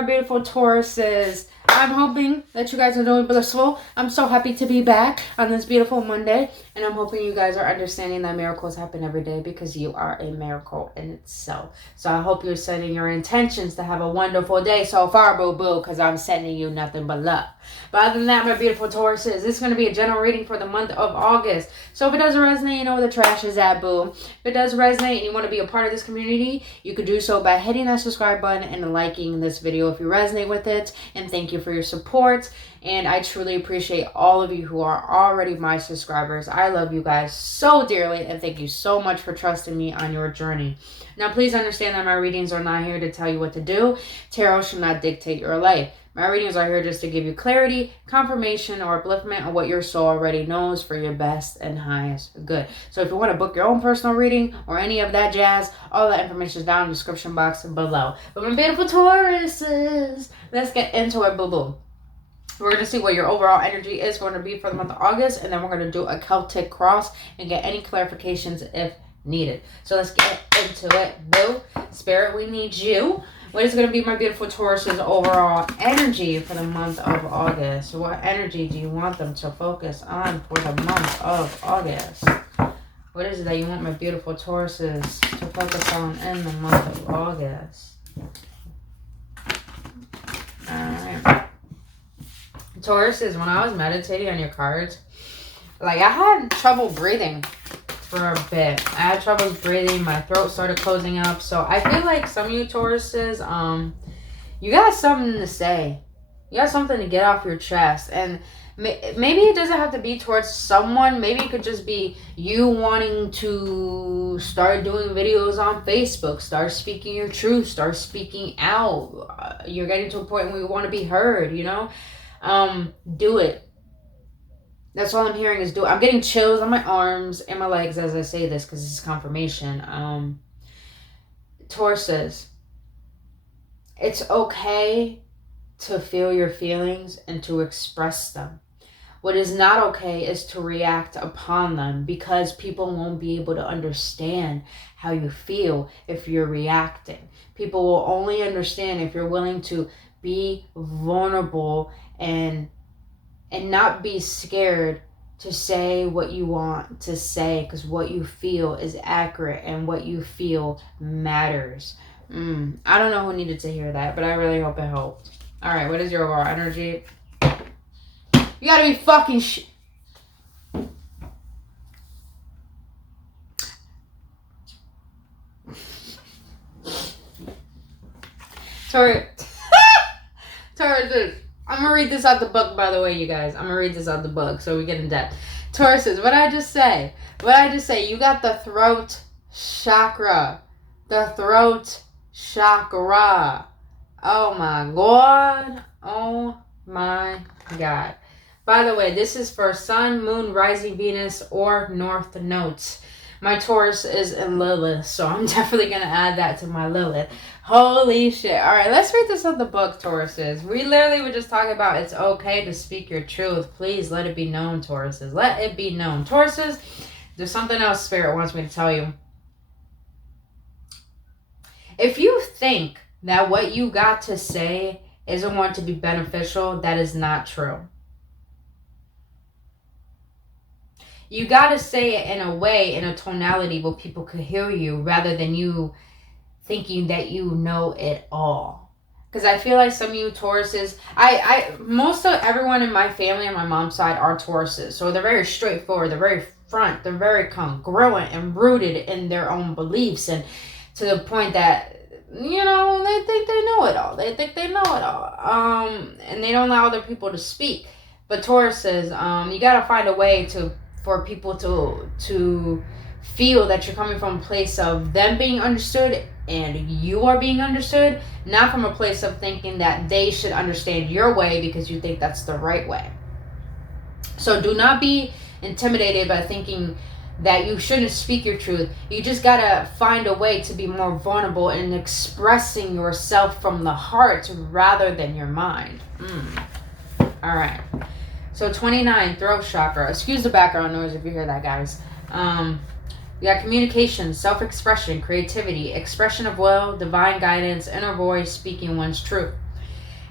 my beautiful Tauruses. I'm hoping that you guys are doing blissful. I'm so happy to be back on this beautiful Monday. And I'm hoping you guys are understanding that miracles happen every day because you are a miracle in itself. So I hope you're setting your intentions to have a wonderful day so far, boo-boo, because I'm sending you nothing but love. But other than that, my beautiful Tauruses, this is going to be a general reading for the month of August. So if it doesn't resonate, you know where the trash is at, boo. If it does resonate and you want to be a part of this community, you could do so by hitting that subscribe button and liking this video if you resonate with it. And thank you for your support. And I truly appreciate all of you who are already my subscribers. I love you guys so dearly, and thank you so much for trusting me on your journey. Now, please understand that my readings are not here to tell you what to do. Tarot should not dictate your life. My readings are here just to give you clarity, confirmation, or upliftment of what your soul already knows for your best and highest good. So if you want to book your own personal reading or any of that jazz, all that information is down in the description box below. But my beautiful Tauruses, let's get into it, boo-boo. We're going to see what your overall energy is going to be for the month of August, and then we're going to do a Celtic cross and get any clarifications if needed. So let's get into it, boo. Spirit, we need you. What is going to be my beautiful Taurus's overall energy for the month of August? What energy do you want them to focus on for the month of August? What is it that you want my beautiful Tauruses to focus on in the month of August? Alright. Tauruses, when I was meditating on your cards, like I had trouble breathing for a bit. I had trouble breathing. My throat started closing up. So I feel like some of you Tauruses, you got something to say. You got something to get off your chest. And maybe it doesn't have to be towards someone. Maybe it could just be you wanting to start doing videos on Facebook. Start speaking your truth. Start speaking out. You're getting to a point where you want to be heard, you know? Do it. That's all I'm hearing is do it. I'm getting chills on my arms and my legs as I say this because this is confirmation. Tauruses, it's okay to feel your feelings and to express them. What is not okay is to react upon them because people won't be able to understand how you feel if you're reacting. People will only understand if you're willing to be vulnerable and not be scared to say what you want to say because what you feel is accurate and what you feel matters. I don't know who needed to hear that, but I really hope it helped. All right, what is your overall energy? You gotta be fucking Sorry. Taurus, I'm gonna read this out the book, by the way, you guys. I'm gonna read this out the book so we get in depth. Tauruses, what I just say? You got the throat chakra. The throat chakra. Oh my God. Oh my God. By the way, this is for Sun, Moon, Rising Venus, or North Nodes. My Taurus is in Lilith, so I'm definitely going to add that to my Lilith. Holy shit. All right, let's read this on the book, Tauruses. We literally were just talking about it's okay to speak your truth. Please let it be known, Tauruses. Let it be known. Tauruses, there's something else Spirit wants me to tell you. If you think that what you got to say isn't going to be beneficial, that is not true. You got to say it in a way, in a tonality where people could hear you rather than you thinking that you know it all. Because I feel like some of you Tauruses, most of everyone in my family on my mom's side are Tauruses. So they're very straightforward. They're very front. They're very congruent and rooted in their own beliefs. And to the point that, you know, they think they know it all. They think they know it all. And they don't allow other people to speak. But Tauruses, you got to find a way for people to feel that you're coming from a place of them being understood and you are being understood, not from a place of thinking that they should understand your way because you think that's the right way. So do not be intimidated by thinking that you shouldn't speak your truth. You just gotta find a way to be more vulnerable in expressing yourself from the heart rather than your mind. All right. So 29, throat chakra. Excuse the background noise if you hear that, guys. We got communication, self-expression, creativity, expression of will, divine guidance, inner voice, speaking one's truth.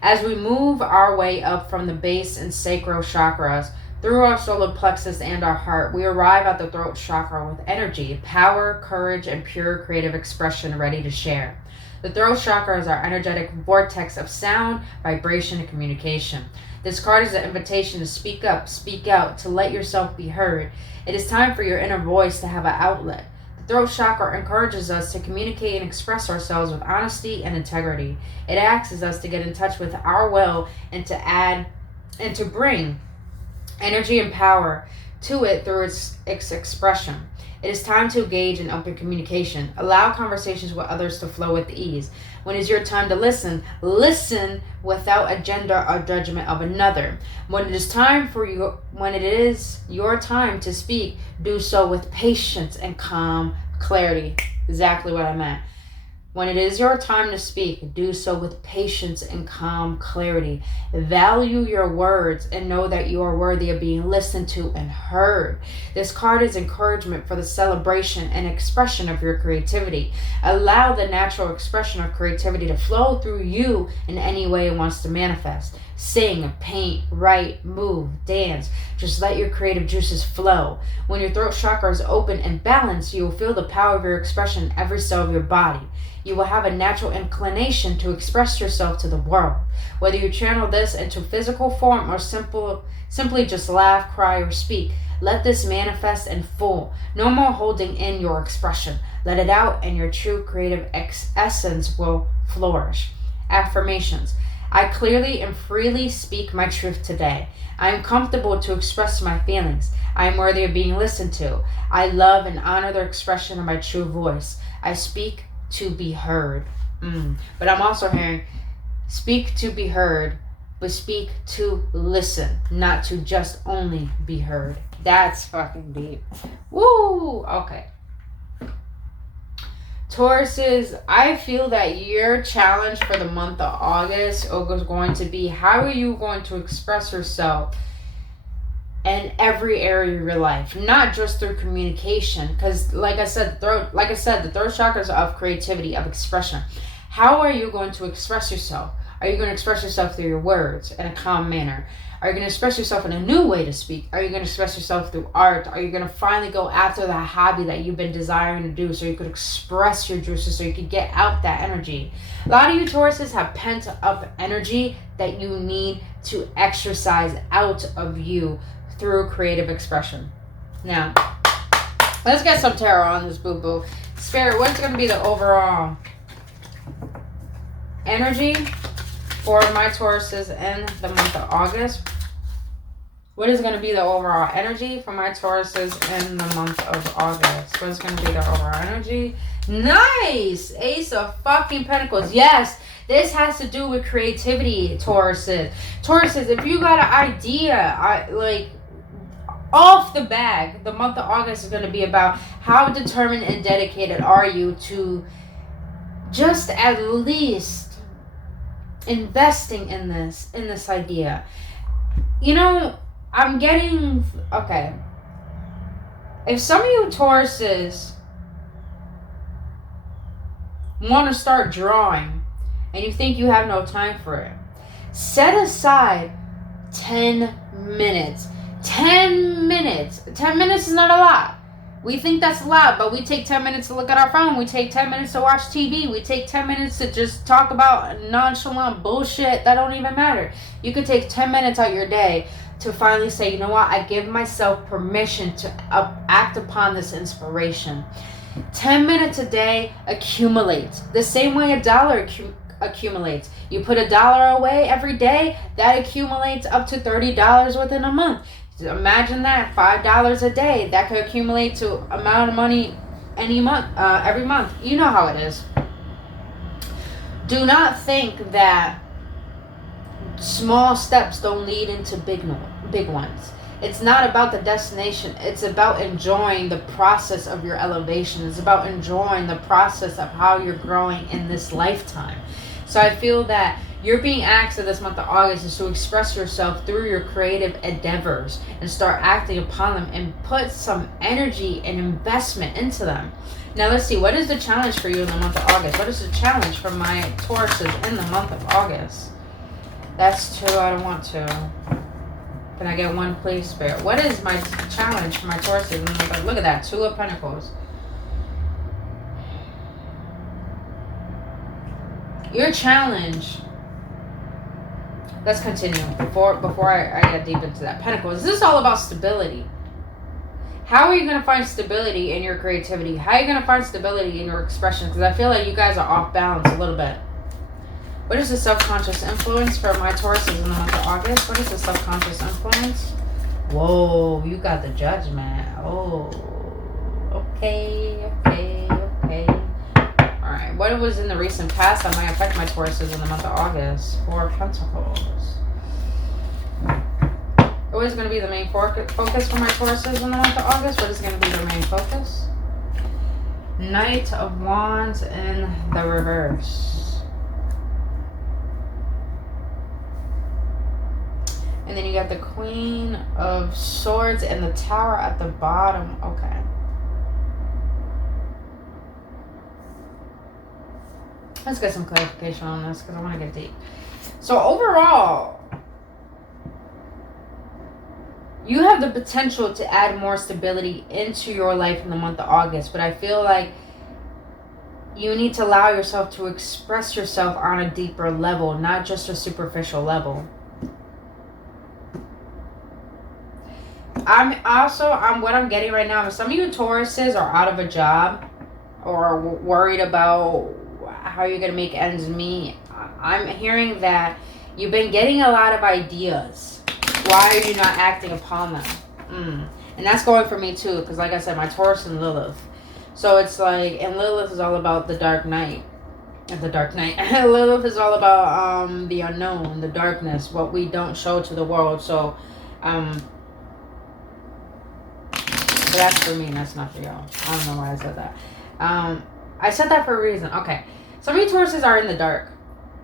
As we move our way up from the base and sacral chakras, through our solar plexus and our heart, we arrive at the throat chakra with energy, power, courage, and pure creative expression ready to share. The throat chakra is our energetic vortex of sound, vibration, and communication. This card is an invitation to speak up, speak out, to let yourself be heard. It is time for your inner voice to have an outlet. The throat chakra encourages us to communicate and express ourselves with honesty and integrity. It asks us to get in touch with our will and to bring energy and power to it through its expression. It is time to engage in open communication. Allow conversations with others to flow with ease. When it is your time to listen, listen without agenda or judgment of another. When it is your time to speak, do so with patience and calm clarity. Exactly what I meant. When it is your time to speak, do so with patience and calm clarity. Value your words and know that you are worthy of being listened to and heard. This card is encouragement for the celebration and expression of your creativity. Allow the natural expression of creativity to flow through you in any way it wants to manifest. Sing, paint, write, move, dance. Just let your creative juices flow. When your throat chakra is open and balanced, you will feel the power of your expression in every cell of your body. You will have a natural inclination to express yourself to the world. Whether you channel this into physical form or simply just laugh, cry, or speak, let this manifest in full. No more holding in your expression. Let it out and your true creative essence will flourish. Affirmations. I clearly and freely speak my truth today. I am comfortable to express my feelings. I am worthy of being listened to. I love and honor the expression of my true voice. I speak to be heard. But I'm also hearing speak to be heard, but speak to listen, not to just only be heard. That's fucking deep. Woo! Okay. Tauruses, I feel that your challenge for the month of August is going to be, how are you going to express yourself in every area of your life, not just through communication, because like I said, the throat chakra is of creativity, of expression. How are you going to express yourself? Are you going to express yourself through your words in a calm manner? Are you going to express yourself in a new way to speak? Are you going to express yourself through art? Are you going to finally go after that hobby that you've been desiring to do so you could express your juices, so you could get out that energy? A lot of you Tauruses have pent up energy that you need to exercise out of you through creative expression. Now, let's get some tarot on this boo-boo. Spirit, what's going to be the overall energy for my Tauruses in the month of August? What is going to be the overall energy for my Tauruses in the month of August? What is going to be the overall energy? Nice! Ace of fucking Pentacles. Yes! This has to do with creativity, Tauruses. Tauruses, if you got an idea, off the bag, the month of August is going to be about how determined and dedicated are you to just at least investing in this idea. You know, I'm getting, okay, if some of you Tauruses want to start drawing and you think you have no time for it, set aside 10 minutes. 10 minutes. 10 minutes is not a lot. We think that's a lot, but we take 10 minutes to look at our phone. We take 10 minutes to watch TV. We take 10 minutes to just talk about nonchalant bullshit that don't even matter. You could take 10 minutes out your day to finally say, you know what? I give myself permission to act upon this inspiration. 10 minutes a day accumulates. The same way a dollar accumulates. You put $1 away every day, that accumulates up to $30 within a month. Imagine that, $5 a day, that could accumulate to amount of money any month, every month. You know how it is. Do not think that small steps don't lead into big ones. It's not about the destination. It's about enjoying the process of your elevation. It's about enjoying the process of how you're growing in this lifetime. So I feel that you're being asked in this month of August is to express yourself through your creative endeavors and start acting upon them and put some energy and investment into them. Now let's see, what is the challenge for you in the month of August? What is the challenge for my Tauruses in the month of August? That's 2. I don't want to. Can I get 1, please, Spirit? What is my challenge for my Tauruses? Look at that. 2 of Pentacles. Your challenge. Let's continue before I get deep into that. Pentacles. This is all about stability. How are you going to find stability in your creativity? How are you going to find stability in your expression? Because I feel like you guys are off balance a little bit. What is the subconscious influence for my Tauruses in the month of August? What is the subconscious influence? Whoa, you got the Judgment. Oh, okay. Alright, what was in the recent past that might affect my Tauruses in the month of August? 4 of Pentacles. What is going to be the main focus for my Tauruses in the month of August? What is going to be the main focus? Knight of Wands in the reverse. And then you got the Queen of Swords and the Tower at the bottom. Okay. Let's get some clarification on this because I want to get deep. So overall, you have the potential to add more stability into your life in the month of August. But I feel like you need to allow yourself to express yourself on a deeper level, not just a superficial level. What I'm getting right now is some of you Tauruses are out of a job or worried about how you're going to make ends meet. I'm hearing that you've been getting a lot of ideas. Why are you not acting upon them? And that's going for me too, because like I said, my Taurus and Lilith. So it's like, and Lilith is all about the dark night. Lilith is all about the unknown, the darkness, what we don't show to the world. So that's for me, that's not for y'all. I don't know why I said that. I said that for a reason. Okay. Some of you Tauruses are in the dark.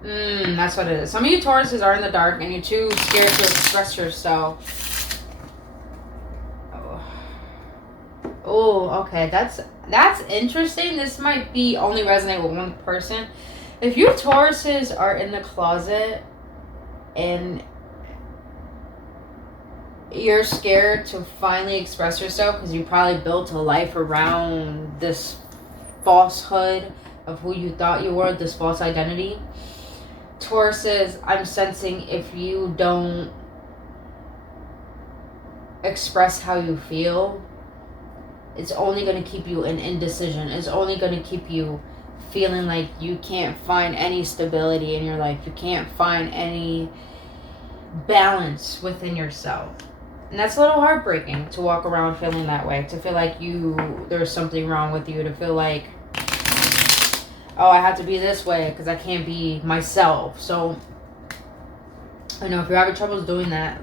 That's what it is. Some of you Tauruses are in the dark and you're too scared to express yourself. Oh, okay. That's interesting. This might be only resonate with one person. If your Tauruses are in the closet and you're scared to finally express yourself because you probably built a life around this falsehood of who you thought you were, this false identity. Tauruses, I'm sensing if you don't express how you feel, it's only going to keep you in indecision. It's only going to keep you feeling like you can't find any stability in your life. You can't find any balance within yourself. And that's a little heartbreaking to walk around feeling that way. To feel like there's something wrong with you. To feel like, oh, I have to be this way because I can't be myself. So, if you're having troubles doing that,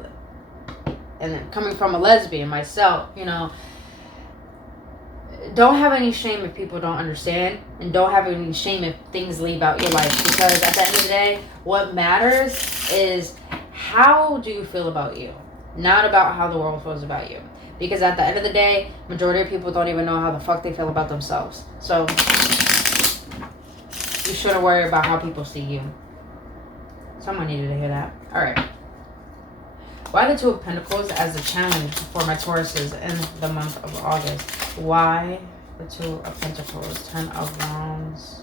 and then coming from a lesbian myself, don't have any shame if people don't understand, and don't have any shame if things leave out your life, because at the end of the day, what matters is how do you feel about you, not about how the world feels about you. Because at the end of the day, majority of people don't even know how the fuck they feel about themselves. So you shouldn't worry about how people see you. Someone needed to hear that. All right. Why the 2 of Pentacles as a challenge for my Tauruses in the month of August? Why the 2 of Pentacles? 10 of Wands.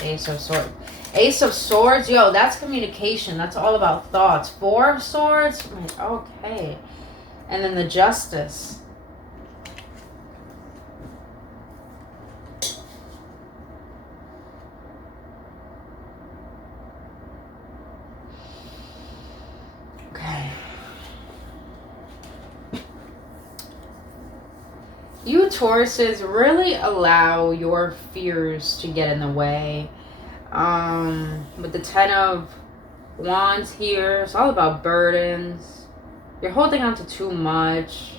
Ace of Swords. Ace of Swords. Yo, that's communication. That's all about thoughts. 4 of Swords. Okay. And then the Justice. You Tauruses really allow your fears to get in the way. With the 10 of Wands here, it's all about burdens. You're holding on to too much.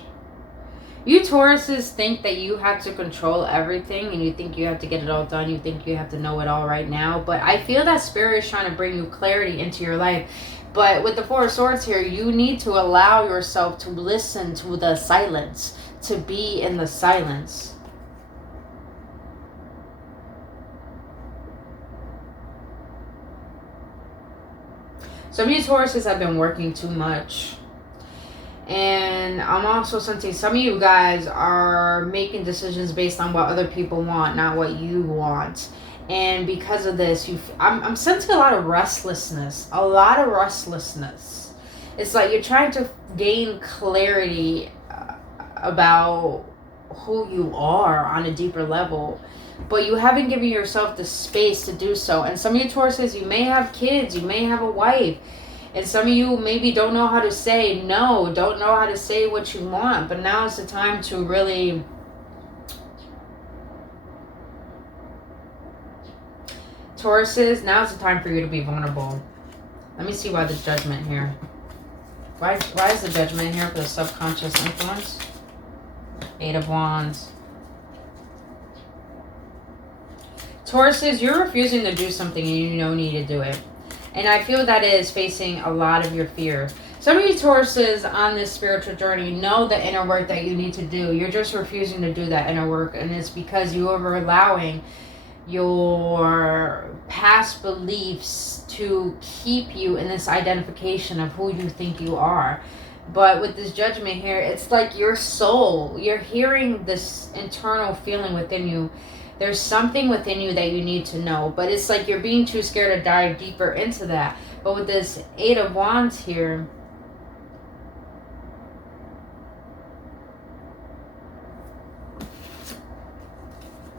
You Tauruses think that you have to control everything, and you think you have to get it all done. You think you have to know it all right now. But I feel that Spirit is trying to bring you clarity into your life. But with the 4 of Swords here, you need to allow yourself to listen to the silence, to be in the silence. So Some of you Tauruses have been working too much. And I'm also sensing some of you guys are making decisions based on what other people want, not what you want. And because of this, I'm sensing a lot of restlessness. A lot of restlessness. It's like you're trying to gain clarity about who you are on a deeper level. But you haven't given yourself the space to do so. And some of you Tauruses, you may have kids. You may have a wife. And some of you maybe don't know how to say no, don't know how to say what you want. But now is the time to really Tauruses, now's the time for you to be vulnerable. Let me see why the Judgment here. Why is the Judgment here for the subconscious influence? 8 of Wands. Tauruses, you're refusing to do something and you don't need to do it. And I feel that is facing a lot of your fears. Some of you Tauruses on this spiritual journey know the inner work that you need to do. You're just refusing to do that inner work. And it's because you are allowing your past beliefs to keep you in this identification of who you think you are. But with this Judgment here, it's like your soul. You're hearing this internal feeling within you. There's something within you that you need to know. But it's like you're being too scared to dive deeper into that. But with this 8 of Wands here,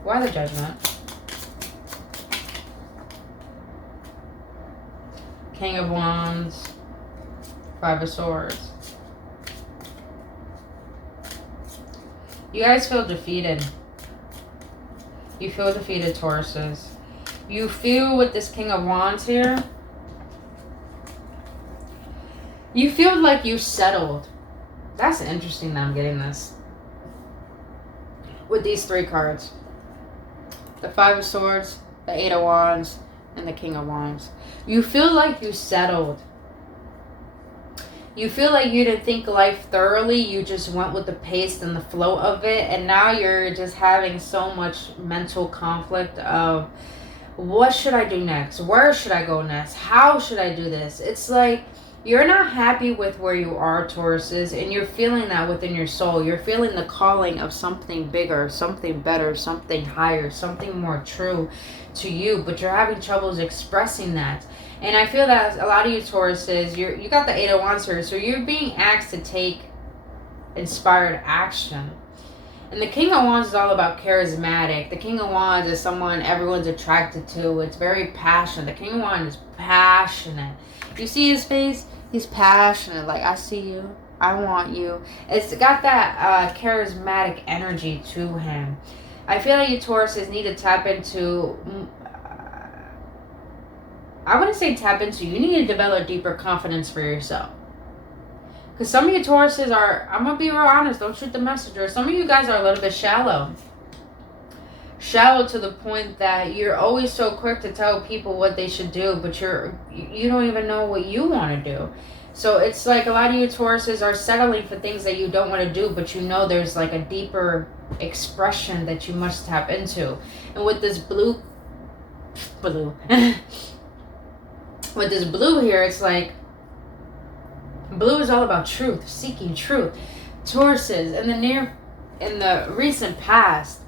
why the Judgment? King of Wands, 5 of Swords. You guys feel defeated. You feel defeated, Tauruses. You feel with this King of Wands here, you feel like you settled. That's interesting that I'm getting this. With these 3 cards. The 5 of Swords, the 8 of Wands, and the King of Wands. You feel like you settled. You feel like you didn't think life thoroughly. You just went with the pace and the flow of it. And now you're just having so much mental conflict of, what should I do next? Where should I go next? How should I do this? It's like you're not happy with where you are, Tauruses. And you're feeling that within your soul. You're feeling the calling of something bigger, something better, something higher, something more true to you. But you're having troubles expressing that. And I feel that a lot of you Tauruses, you got the 8 of Wands here, so you're being asked to take inspired action. And the King of Wands is all about charismatic. The King of Wands is someone everyone's attracted to. It's very passionate. The King of Wands is passionate. You see his face? He's passionate. Like, I see you. I want you. It's got that charismatic energy to him. I feel like you Tauruses need to tap into... I wouldn't say tap into. You need to develop deeper confidence for yourself. Because some of you Tauruses are, I'm going to be real honest, don't shoot the messenger. Some of you guys are a little bit shallow. Shallow to the point that you're always so quick to tell people what they should do, but you don't even know what you want to do. So it's like a lot of you Tauruses are settling for things that you don't want to do, but you know there's like a deeper expression that you must tap into. And with this blue with this blue here, it's like blue is all about truth, seeking truth. Tauruses, in the recent past,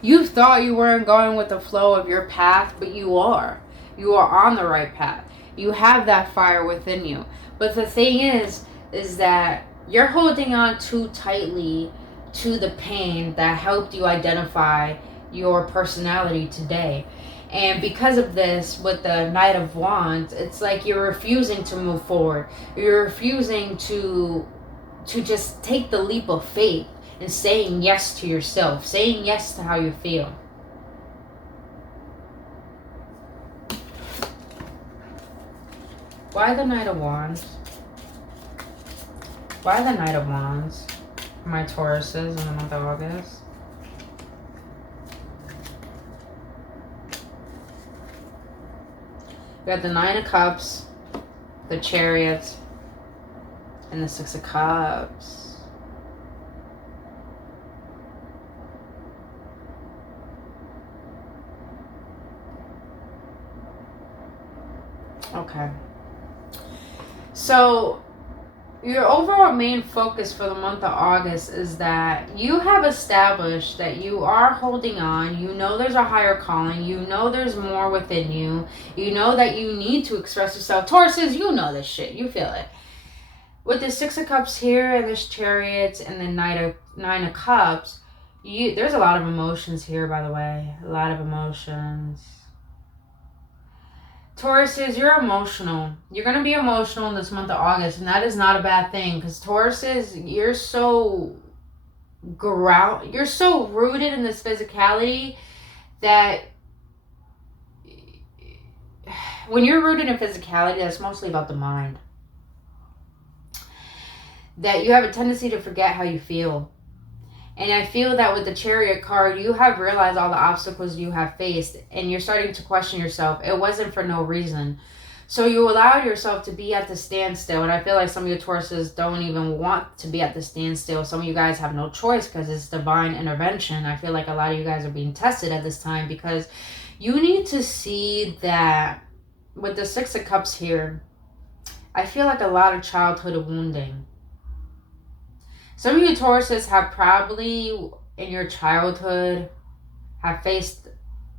you thought you weren't going with the flow of your path, but you are. You are on the right path. You have that fire within you. But the thing is that you're holding on too tightly to the pain that helped you identify your personality today. And because of this, with the Knight of Wands, it's like you're refusing to move forward. You're refusing to just take the leap of faith and saying yes to yourself, saying yes to how you feel. Why the Knight of Wands? Why the Knight of Wands? My Tauruses in the month of August. We got the 9 of Cups, the Chariot, and the 6 of Cups. Okay. So your overall main focus for the month of August is that you have established that you are holding on. You know there's a higher calling. You know there's more within you. You know that you need to express yourself. Tauruses, you know this shit. You feel it. With the Six of Cups here and this Chariot and the Nine of Cups, there's a lot of emotions here, by the way. A lot of emotions. Tauruses, you're emotional. You're going to be emotional in this month of August, and that is not a bad thing, because Tauruses, you're so rooted in this physicality that when you're rooted in physicality, that's mostly about the mind. That you have a tendency to forget how you feel. And I feel that with the Chariot card, you have realized all the obstacles you have faced, and you're starting to question yourself. It wasn't for no reason. So you allowed yourself to be at the standstill, and I feel like some of your Tauruses don't even want to be at the standstill. Some of you guys have no choice because it's divine intervention. I feel like a lot of you guys are being tested at this time, because you need to see that with the Six of Cups here, I feel like a lot of childhood wounding. Some of you Tauruses have probably, in your childhood, have faced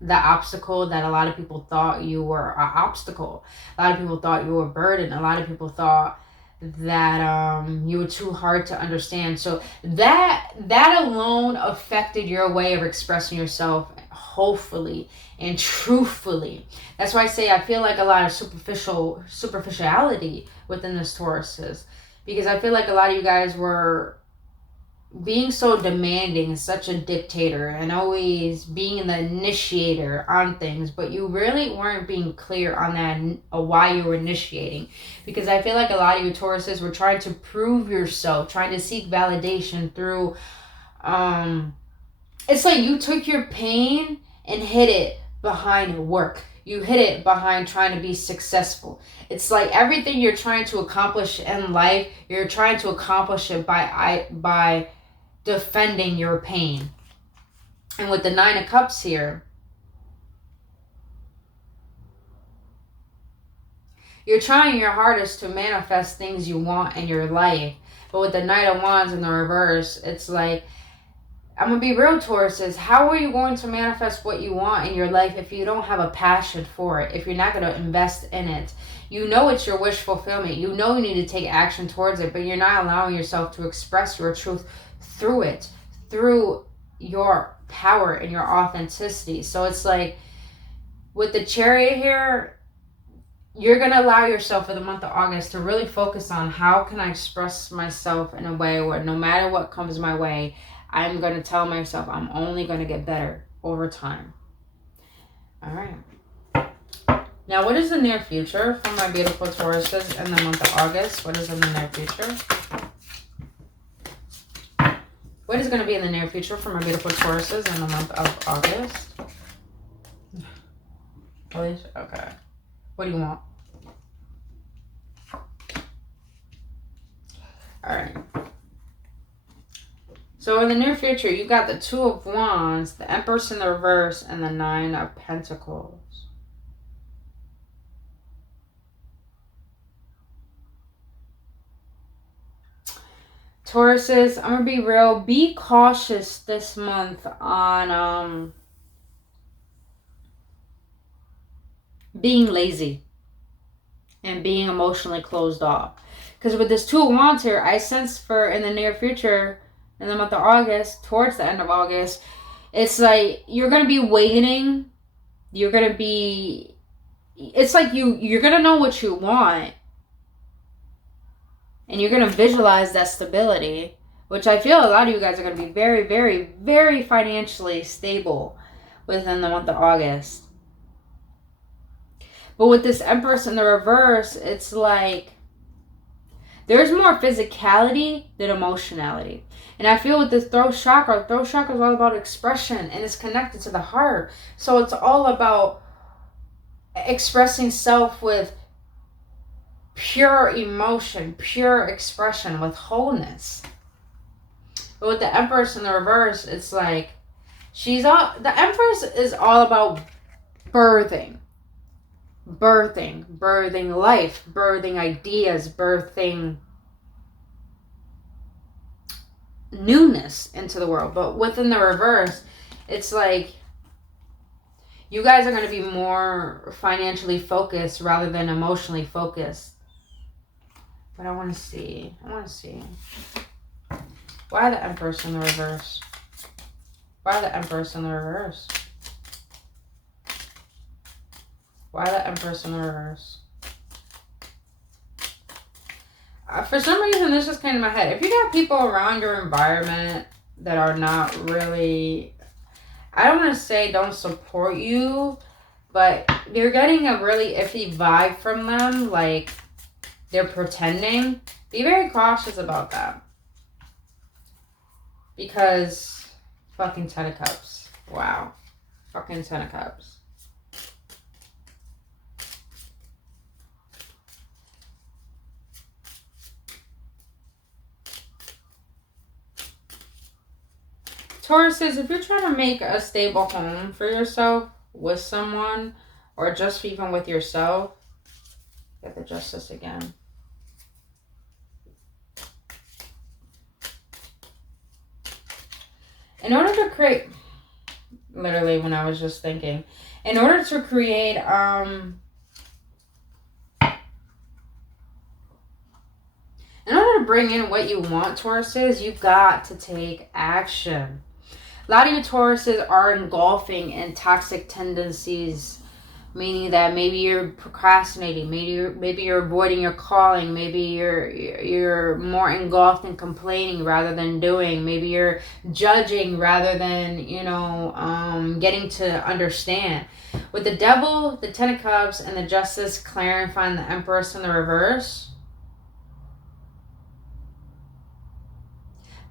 the obstacle that a lot of people thought you were an obstacle. A lot of people thought you were a burden. A lot of people thought that you were too hard to understand. So that alone affected your way of expressing yourself, hopefully and truthfully. That's why I say I feel like a lot of superficiality within this Tauruses, because I feel like a lot of you guys were being so demanding, such a dictator, and always being the initiator on things, but you really weren't being clear on that, why you were initiating. Because I feel like a lot of you Tauruses were trying to prove yourself, trying to seek validation through, it's like you took your pain and hid it behind work. You hid it behind trying to be successful. It's like everything you're trying to accomplish in life, you're trying to accomplish it by defending your pain. And with the Nine of Cups here, you're trying your hardest to manifest things you want in your life. But with the Knight of Wands in the reverse, it's like, I'm going to be real, Tauruses. How are you going to manifest what you want in your life if you don't have a passion for it? If you're not going to invest in it? You know it's your wish fulfillment. You know you need to take action towards it, but you're not allowing yourself to express your truth through it, through your power and your authenticity. So it's like, with the Chariot here, you're going to allow yourself for the month of August to really focus on how can I express myself in a way where no matter what comes my way, I'm going to tell myself I'm only going to get better over time. All right. Now, what is the near future for my beautiful Tauruses in the month of August? What is in the near future? What is going to be in the near future for my beautiful Tauruses in the month of August? Please? Okay. What do you want? All right. So in the near future, you got the Two of Wands, the Empress in the reverse, and the Nine of Pentacles. Tauruses, I'm going to be real. Be cautious this month on being lazy and being emotionally closed off. Because with this Two of Wands here, I sense for in the near future, in the month of August, towards the end of August, it's like you're going to be waiting. You're going to be... It's like you're going to know what you want. And you're going to visualize that stability, which I feel a lot of you guys are going to be very, very, very financially stable within the month of August. But with this Empress in the reverse, it's like there's more physicality than emotionality. And I feel with this throat chakra is all about expression, and it's connected to the heart. So it's all about expressing self with pure emotion, pure expression, with wholeness. But with the Empress in the reverse, it's like the Empress is all about birthing birthing life, birthing ideas, birthing newness into the world. But within the reverse, it's like you guys are going to be more financially focused rather than emotionally focused. But I want to see. Why the Empress in the reverse? Why the Empress in the reverse? Why the Empress in the reverse? For some reason, this just came to my head. If you got people around your environment that are not really, I don't want to say don't support you, but you're getting a really iffy vibe from them, like they're pretending, be very cautious about that. Because fucking 10 of Cups. Wow. Fucking 10 of Cups. Taurus says, if you're trying to make a stable home for yourself with someone, or just even with yourself, get the Justice again. In order to create, literally when I was just thinking, in order to create, in order to bring in what you want, Tauruses, you got to take action. A lot of you Tauruses are engulfing in toxic tendencies, meaning that maybe you're procrastinating, maybe you're avoiding your calling, maybe you're more engulfed in complaining rather than doing, maybe you're judging rather than, getting to understand. With the Devil, the 10 of Cups, and the Justice clarifying the Empress in the reverse,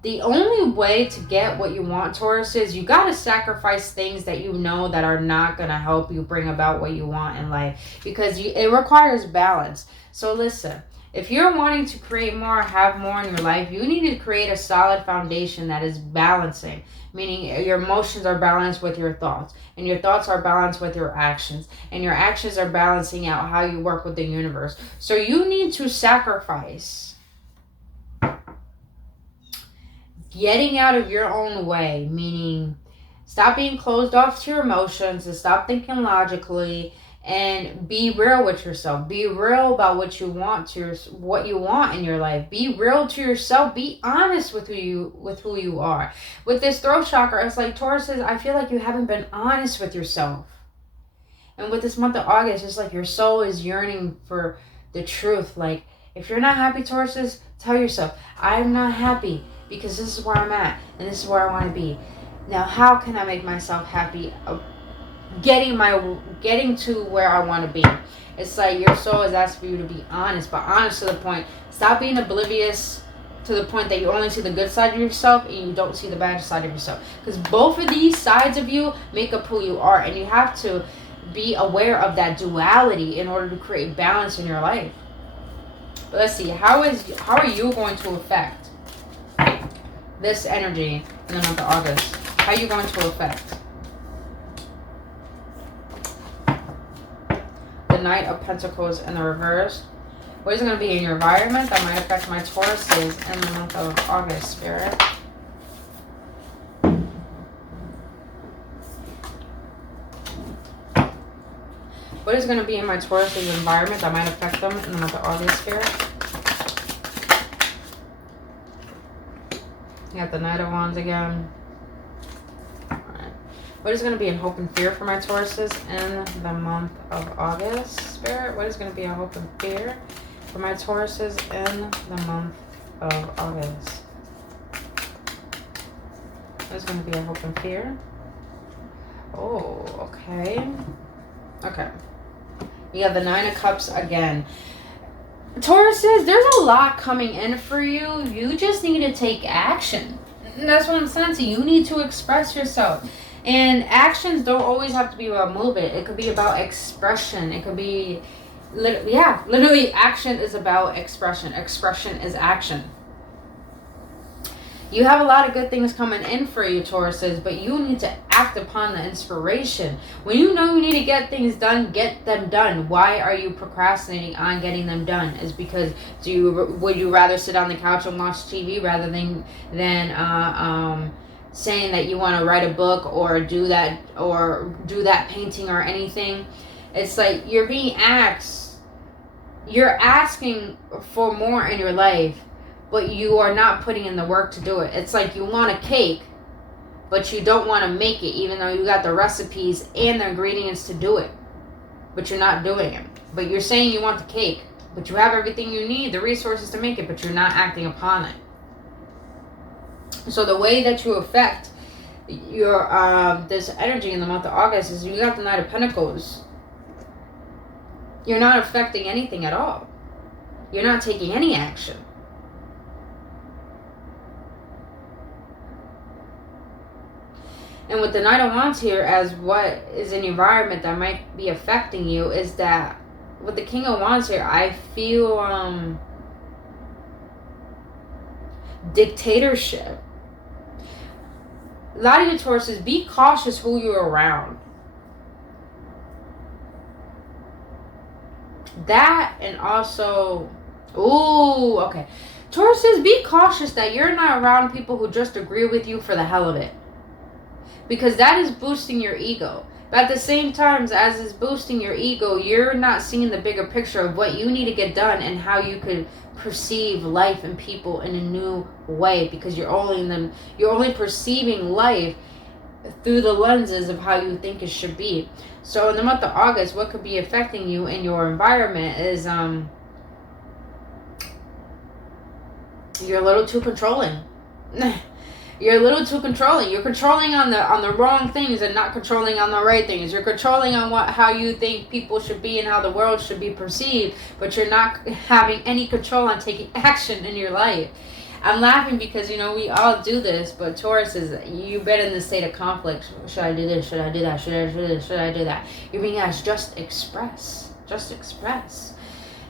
the only way to get what you want, Taurus, is you got to sacrifice things that you know that are not going to help you bring about what you want in life. Because it requires balance. So listen, if you're wanting to create more, have more in your life, you need to create a solid foundation that is balancing. Meaning your emotions are balanced with your thoughts. And your thoughts are balanced with your actions. And your actions are balancing out how you work with the universe. So you need to sacrifice getting out of your own way, meaning stop being closed off to your emotions and stop thinking logically and be real with yourself. Be real about what you want in your life. Be real to yourself. Be honest with who you are. With this throat chakra, it's like Tauruses, I feel like you haven't been honest with yourself. And with this month of August, it's like your soul is yearning for the truth. Like, if you're not happy, Tauruses, tell yourself, I'm not happy. Because this is where I'm at, and this is where I want to be. Now, how can I make myself happy? Getting to where I want to be. It's like your soul is asking for you to be honest, but honest to the point. Stop being oblivious to the point that you only see the good side of yourself and you don't see the bad side of yourself. Because both of these sides of you make up who you are, and you have to be aware of that duality in order to create balance in your life. But let's see, how are you going to affect this energy in the month of August? How are you going to affect? The Knight of Pentacles in the reverse. What is going to be in your environment that might affect my Tauruses in the month of August, Spirit? What is going to be in my Tauruses environment that might affect them in the month of August, Spirit? You got the Knight of Wands again. Alright. What is going to be in hope and fear for my Tauruses in the month of August, Spirit? What is going to be in hope and fear for my Tauruses in the month of August? What is going to be in hope and fear? Oh, okay. Okay. You got the 9 of Cups again. Tauruses, there's a lot coming in for you. You just need to take action. That's what I'm sensing. You need to express yourself. And actions don't always have to be about movement. It could be about expression. It could be, literally action is about expression. Expression is action. You have a lot of good things coming in for you, Tauruses, but you need to act upon the inspiration. When you know you need to get things done, get them done. Why are you procrastinating on getting them done? Is because would you rather sit on the couch and watch TV rather than saying that you want to write a book or do that painting or anything? It's like you're asking for more in your life, but you are not putting in the work to do it. It's like you want a cake, but you don't want to make it, even though you got the recipes and the ingredients to do it. But you're not doing it. But you're saying you want the cake, but you have everything you need, the resources to make it, but you're not acting upon it. So the way that you affect your this energy in the month of August is you got the Knight of Pentacles. You're not affecting anything at all. You're not taking any action. And with the Knight of Wands here as what is an environment that might be affecting you is that with the King of Wands here, I feel dictatorship. A lot of you Tauruses, be cautious who you're around. That and also, okay. Tauruses, be cautious that you're not around people who just agree with you for the hell of it. Because that is boosting your ego. But at the same time as it's boosting your ego, you're not seeing the bigger picture of what you need to get done and how you could perceive life and people in a new way. Because you're only perceiving life through the lenses of how you think it should be. So in the month of August, what could be affecting you in your environment is you're a little too controlling. You're a little too controlling. You're controlling on the wrong things and not controlling on the right things. You're controlling on how you think people should be and how the world should be perceived, but you're not having any control on taking action in your life. I'm laughing because, we all do this, but Taurus you've been in this state of conflict. Should I do this? Should I do that? Should I do this? Should I do that? You're being asked, just express. Just express.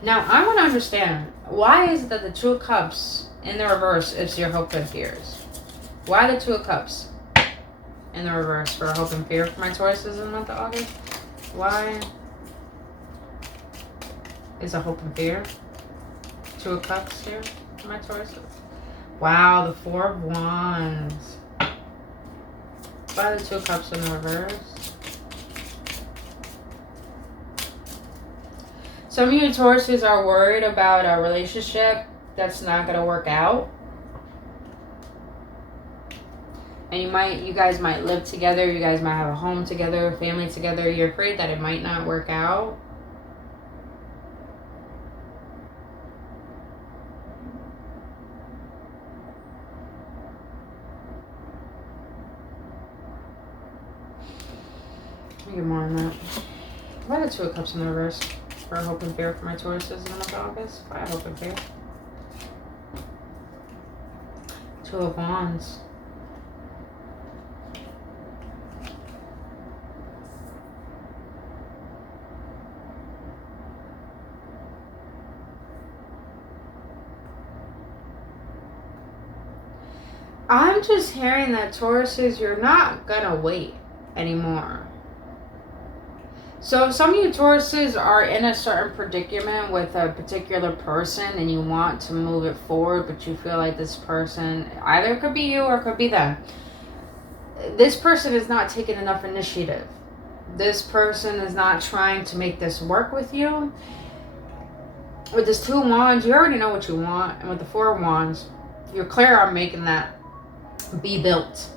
Now, I want to understand, why is it that the Two of Cups in the reverse is your hope and fears? Why the Two of Cups in the reverse for hope and fear for my Tauruses in the month of August? Why is a hope and fear? Two of Cups here for my Tauruses. Wow, the Four of Wands. Why the Two of Cups in the reverse? Some of you Tauruses are worried about a relationship that's not going to work out. And you guys might live together. You guys might have a home together, a family together. You're afraid that it might not work out. Let me get more on that. Why the Two of Cups in the reverse for hope and fear for my Tauruses in the month of August? Why hope and fear? Two of Wands. I'm just hearing that Tauruses, you're not gonna wait anymore. So if some of you Tauruses are in a certain predicament with a particular person and you want to move it forward, but you feel like this person, either it could be you or it could be them. This person is not taking enough initiative. This person is not trying to make this work with you. With this Two of Wands, you already know what you want. And with the Four of Wands, you're clear on making that be built.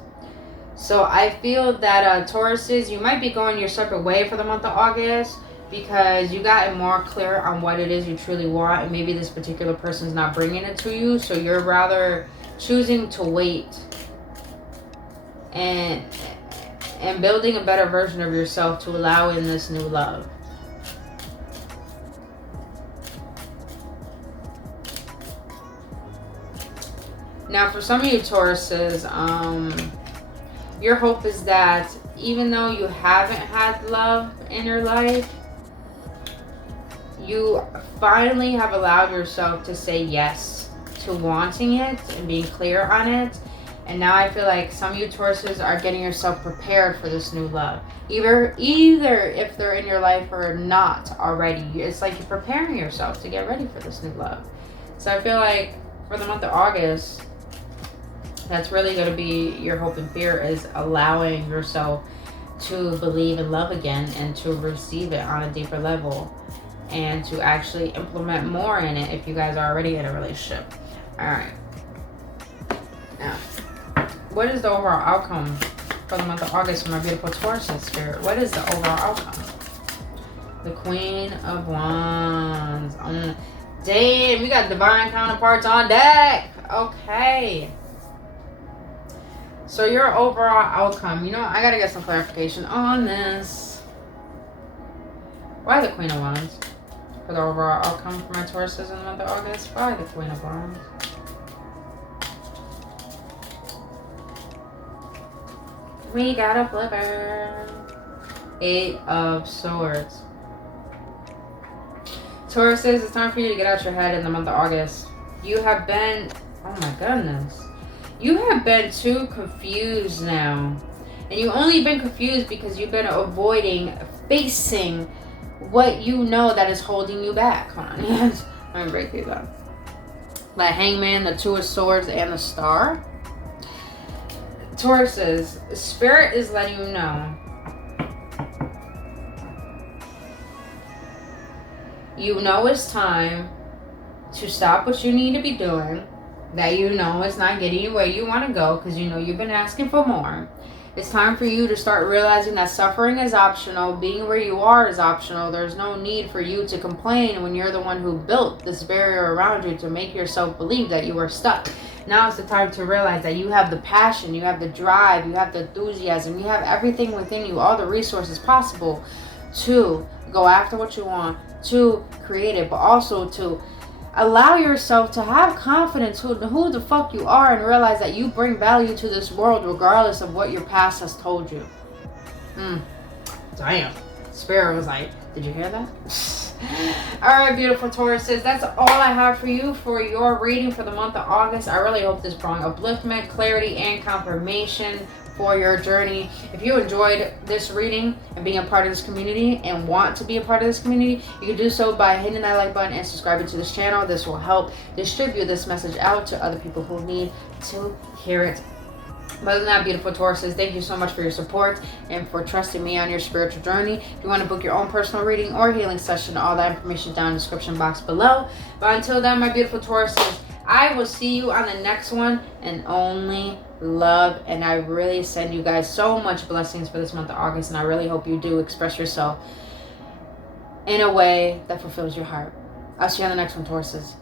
So I feel that Tauruses, you might be going your separate way for the month of August because you got more clear on what it is you truly want, and maybe this particular person's not bringing it to you, so you're rather choosing to wait and building a better version of yourself to allow in this new love. Now, for some of you Tauruses, your hope is that even though you haven't had love in your life, you finally have allowed yourself to say yes to wanting it and being clear on it. And now I feel like some of you Tauruses are getting yourself prepared for this new love. Either if they're in your life or not already. It's like you're preparing yourself to get ready for this new love. So I feel like for the month of August, that's really going to be your hope and fear, is allowing yourself to believe in love again and to receive it on a deeper level and to actually implement more in it if you guys are already in a relationship. All right. Now, what is the overall outcome for the month of August for my beautiful Taurus spirit? What is the overall outcome? The Queen of Wands. Damn, we got divine counterparts on deck. Okay. So your overall outcome, I gotta get some clarification on this. Why the Queen of Wands for the overall outcome for my Tauruses in the month of August? Why the Queen of Wands? We got a flipper. 8 of Swords. Tauruses, it's time for you to get out your head in the month of August. You have been, oh my goodness. You have been too confused now. And you've only been confused because you've been avoiding facing what you know that is holding you back. Hold on. Yes. Let me break these up. The Hangman, the 2 of Swords, and the Star. Tauruses, Spirit is letting you know. You know it's time to stop what you need to be doing. That you know it's not getting you where you want to go because you know you've been asking for more. It's time for you to start realizing that suffering is optional. Being where you are is optional. There's no need for you to complain when you're the one who built this barrier around you to make yourself believe that you are stuck. Now is the time to realize that you have the passion, you have the drive, you have the enthusiasm, you have everything within you, all the resources possible to go after what you want, to create it, but also to allow yourself to have confidence who the fuck you are and realize that you bring value to this world regardless of what your past has told you. Damn. Spirit was like, did you hear that? Alright, beautiful Tauruses, that's all I have for you for your reading for the month of August. I really hope this brought upliftment, clarity, and confirmation for your journey. If you enjoyed this reading and being a part of this community and want to be a part of this community, you can do so by hitting that like button and subscribing to this channel. This will help distribute this message out to other people who need to hear it. But other than that, beautiful Tauruses, thank you so much for your support and for trusting me on your spiritual journey. If you want to book your own personal reading or healing session, all that information down in the description box below. But until then, my beautiful Tauruses, I will see you on the next one, and only love. And I really send you guys so much blessings for this month of August, and I really hope you do express yourself in a way that fulfills your heart. I'll see you on the next one, Tauruses.